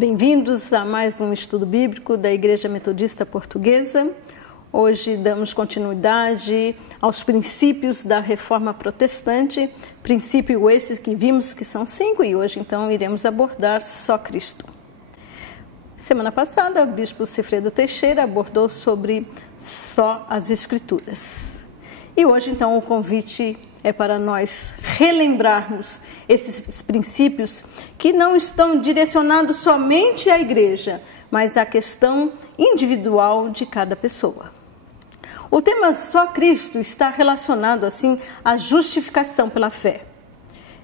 Bem-vindos a mais um estudo bíblico da Igreja Metodista Portuguesa. Hoje damos continuidade aos princípios da Reforma Protestante, princípio esses que vimos que são 5 e hoje então iremos abordar só Cristo. Semana passada o bispo Cifredo Teixeira abordou sobre só as Escrituras. E hoje então o convite é para nós relembrarmos esses princípios que não estão direcionados somente à igreja, mas à questão individual de cada pessoa. O tema só Cristo está relacionado assim à justificação pela fé.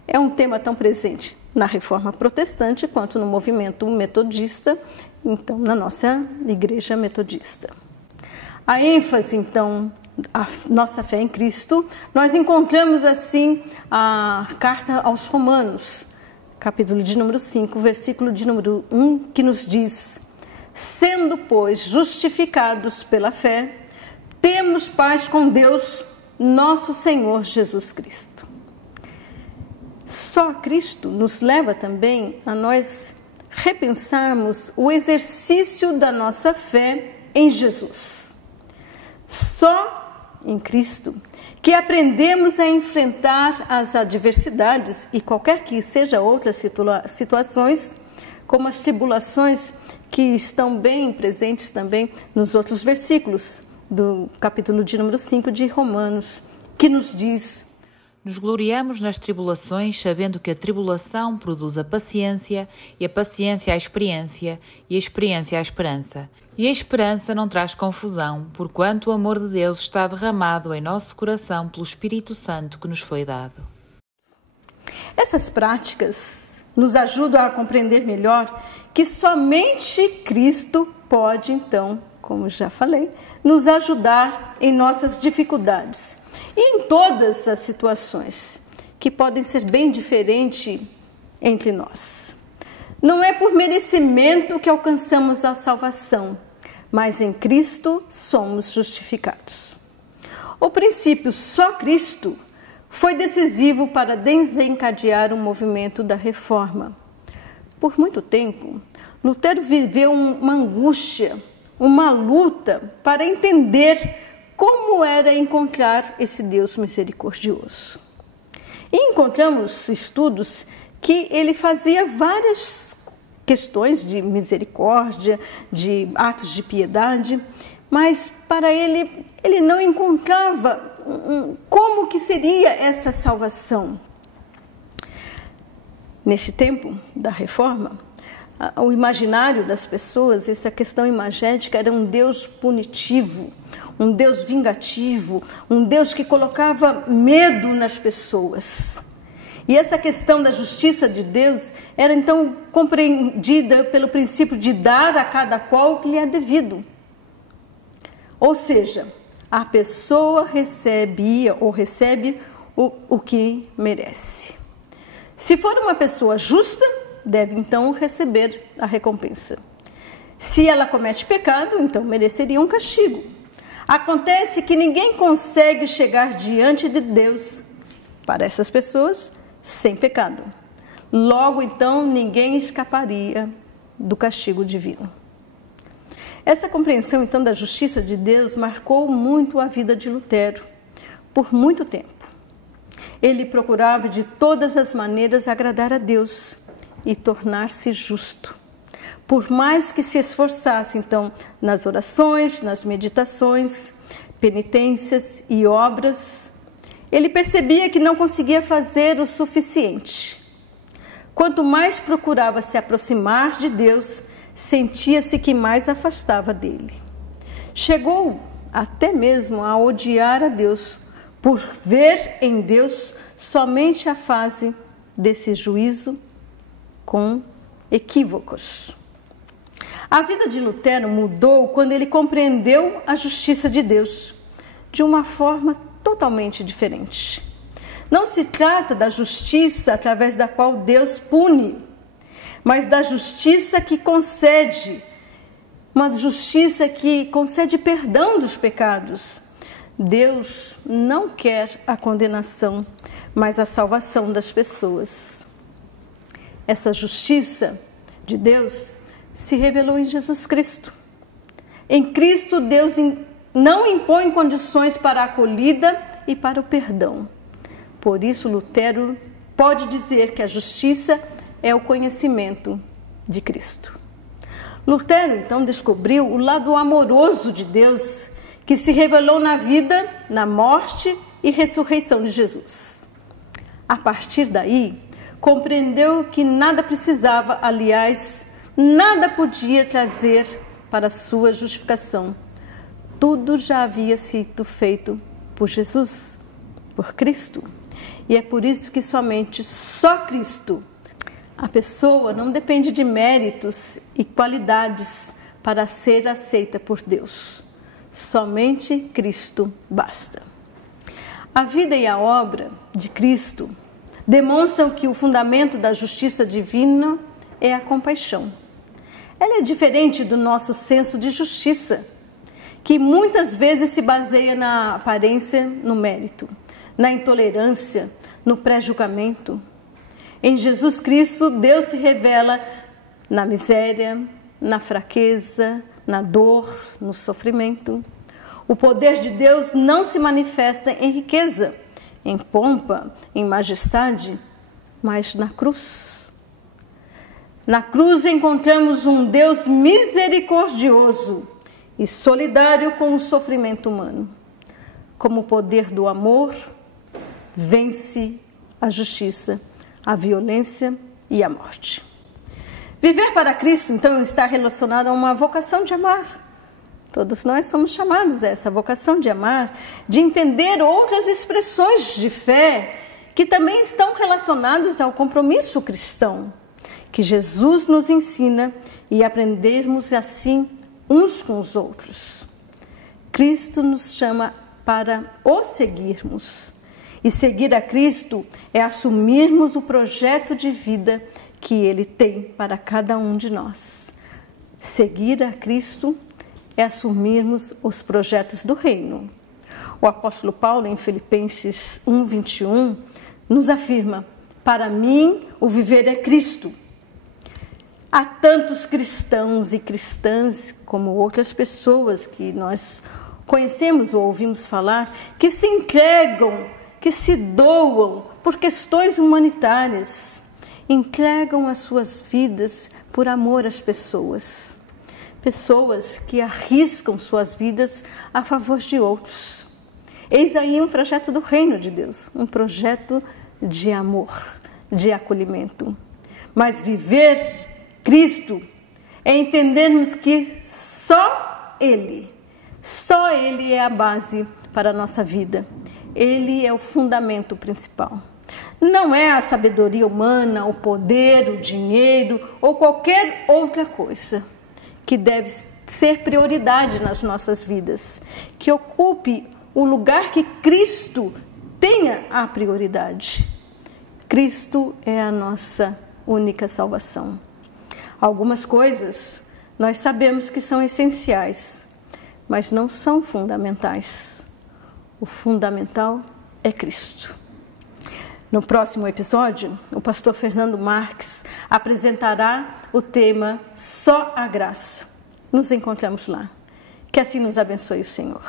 É um tema tão presente na Reforma Protestante quanto no movimento metodista, então na nossa Igreja Metodista. A ênfase, então, a nossa fé em Cristo, nós encontramos assim a carta aos Romanos, capítulo de número 5, versículo de número 1, que nos diz: sendo, pois, justificados pela fé, temos paz com Deus, nosso Senhor Jesus Cristo. Só Cristo nos leva também a nós repensarmos o exercício da nossa fé em Jesus. Só em Cristo que aprendemos a enfrentar as adversidades e qualquer que seja outras situações, como as tribulações que estão bem presentes também nos outros versículos do capítulo de número 5 de Romanos, que nos diz: nos gloriamos nas tribulações, sabendo que a tribulação produz a paciência, e a paciência a experiência, e a experiência a esperança. E a esperança não traz confusão, porquanto o amor de Deus está derramado em nosso coração pelo Espírito Santo que nos foi dado. Essas práticas nos ajudam a compreender melhor que somente Cristo pode, então, como já falei, nos ajudar em nossas dificuldades e em todas as situações que podem ser bem diferentes entre nós. Não é por merecimento que alcançamos a salvação, mas em Cristo somos justificados. O princípio só Cristo foi decisivo para desencadear o movimento da reforma. Por muito tempo, Lutero viveu uma angústia, uma luta para entender como era encontrar esse Deus misericordioso. E encontramos estudos que ele fazia várias questões de misericórdia, de atos de piedade, mas para ele não encontrava como que seria essa salvação. Neste tempo da reforma, o imaginário das pessoas, essa questão imagética, era um Deus punitivo, um Deus vingativo, um Deus que colocava medo nas pessoas. E essa questão da justiça de Deus era então compreendida pelo princípio de dar a cada qual o que lhe é devido. Ou seja, a pessoa recebe o que merece. Se for uma pessoa justa, deve então receber a recompensa. Se ela comete pecado, então mereceria um castigo. Acontece que ninguém consegue chegar diante de Deus, para essas pessoas, sem pecado. Logo, então, ninguém escaparia do castigo divino. Essa compreensão, então, da justiça de Deus marcou muito a vida de Lutero, por muito tempo. Ele procurava de todas as maneiras agradar a Deus e tornar-se justo. Por mais que se esforçasse, então, nas orações, nas meditações, penitências e obras, ele percebia que não conseguia fazer o suficiente. Quanto mais procurava se aproximar de Deus, sentia-se que mais afastava dele. Chegou até mesmo a odiar a Deus, por ver em Deus somente a fase desse juízo com equívocos. A vida de Lutero mudou quando ele compreendeu a justiça de Deus de uma forma totalmente diferente. Não se trata da justiça através da qual Deus pune, mas da justiça que concede, uma justiça que concede perdão dos pecados. Deus não quer a condenação, mas a salvação das pessoas. Essa justiça de Deus se revelou em Jesus Cristo. Em Cristo, Deus não impõe condições para a acolhida e para o perdão. Por isso, Lutero pode dizer que a justiça é o conhecimento de Cristo. Lutero, então, descobriu o lado amoroso de Deus que se revelou na vida, na morte e ressurreição de Jesus. A partir daí, compreendeu que nada precisava, aliás, nada podia trazer para a sua justificação. Tudo já havia sido feito por Jesus, por Cristo. E é por isso que somente só Cristo. A pessoa não depende de méritos e qualidades para ser aceita por Deus. Somente Cristo basta. A vida e a obra de Cristo demonstram que o fundamento da justiça divina é a compaixão. Ela é diferente do nosso senso de justiça, que muitas vezes se baseia na aparência, no mérito, na intolerância, no pré-julgamento. Em Jesus Cristo, Deus se revela na miséria, na fraqueza, na dor, no sofrimento. O poder de Deus não se manifesta em riqueza, em pompa, em majestade, mas na cruz. Na cruz encontramos um Deus misericordioso e solidário com o sofrimento humano. Como o poder do amor vence a justiça, a violência e a morte. Viver para Cristo, então, está relacionado a uma vocação de amar. Todos nós somos chamados a essa vocação de amar, de entender outras expressões de fé que também estão relacionadas ao compromisso cristão, que Jesus nos ensina e aprendermos assim uns com os outros. Cristo nos chama para o seguirmos. E seguir a Cristo é assumirmos o projeto de vida que Ele tem para cada um de nós. Seguir a Cristo é assumirmos os projetos do reino. O apóstolo Paulo, em Filipenses 1:21, nos afirma: para mim, o viver é Cristo. Há tantos cristãos e cristãs, como outras pessoas que nós conhecemos ou ouvimos falar, que se entregam, que se doam por questões humanitárias, entregam as suas vidas por amor às pessoas. Pessoas que arriscam suas vidas a favor de outros. Eis aí um projeto do reino de Deus, um projeto de amor, de acolhimento. Mas viver Cristo é entendermos que só Ele é a base para a nossa vida. Ele é o fundamento principal. Não é a sabedoria humana, o poder, o dinheiro ou qualquer outra coisa que deve ser prioridade nas nossas vidas, que ocupe o lugar que Cristo tenha a prioridade. Cristo é a nossa única salvação. Algumas coisas nós sabemos que são essenciais, mas não são fundamentais. O fundamental é Cristo. No próximo episódio, o pastor Fernando Marques apresentará o tema Só a Graça. Nos encontramos lá. Que assim nos abençoe o Senhor.